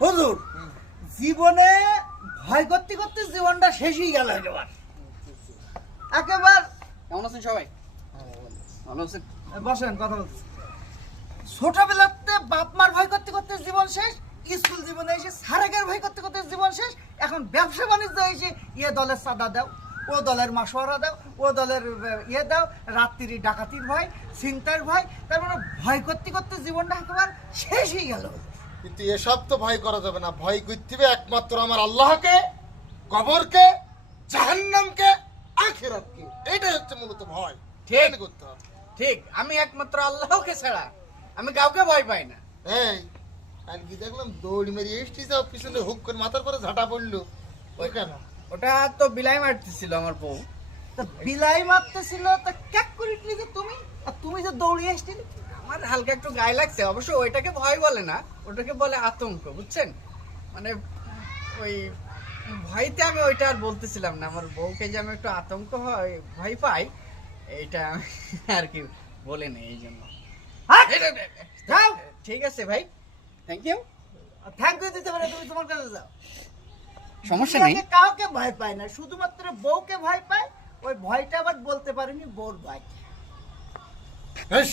হুজুর জীবনে ভয় করতে করতে জীবনটা শেষই গেল একেবারে একেবারে। কেমন আছেন সবাই? ভালো আছেন? বসেন, কথা বলছি। ছোটবেলাতে বাপ মার ভয় করতে করতে জীবন শেষ, স্কুল জীবনে এসে সারেকের ভয় করতে করতে জীবন শেষ, এখন ব্যবসা বাণিজ্য এসে ইয়ে দলের চাঁদা দাও, ও দলের মাসোয়ারা দাও, ও দলের ইয়ে দাও, রাত্রি ডাকাতির ভয়, চিন্তার ভয়, তার মানে ভয় করতে করতে জীবনটা একেবারে শেষই গেল। কিন্তু এসব তো ভয় করা যাবে না, ভয় করতে হবে একমাত্র আমার আল্লাহকে, কবরকে, জাহান্নামকে, আখিরাতকে। এটাই হচ্ছে মূলত ভয়। ঠিক করতে হবে। ঠিক, আমি একমাত্র আল্লাহকে ছাড়া আমি কাউকে ভয় পাই না। এই আর কি দেখলাম দৌড় মেরে এসছি, যাও পিছনে হুক করে মাথার পরে ঝাঁটা পড়লো, ওই কেন? ওটা তো বিলাই মারতেছিল আমার বউ। তা বিলাই মারতেছিল, তা ক্যাক করে উঠলি যে তুমি, আর তুমি যে দৌড়িয়ে আসছিলে। আমার হালকা একটু গায়ে লাগছে, অবশ্য ওইটাকে ভয় বলে না, ওটাকে বলে আতঙ্ক, বুঝছেন? মানে ওই ভয়তে আমি ওইটা আর বলতেছিলাম না, আমার বউকে যে আমি একটু আতঙ্ক হয় ভয় পাই, এইটা আর কি বলে নেই এই জন্য। হাট! যাও। ঠিক আছে ভাই, থ্যাংক ইউ। থ্যাংক ইউ দিতে পারে, তুমি তোমার কাছে যাও। সমস্যা নেই। দুনিয়াতে কাউকে ভয় পায় না, শুধুমাত্র বউকে ভয় পায়। ওই ভয়টা আবার বলতে পারিনি বউর ভয়। বেশ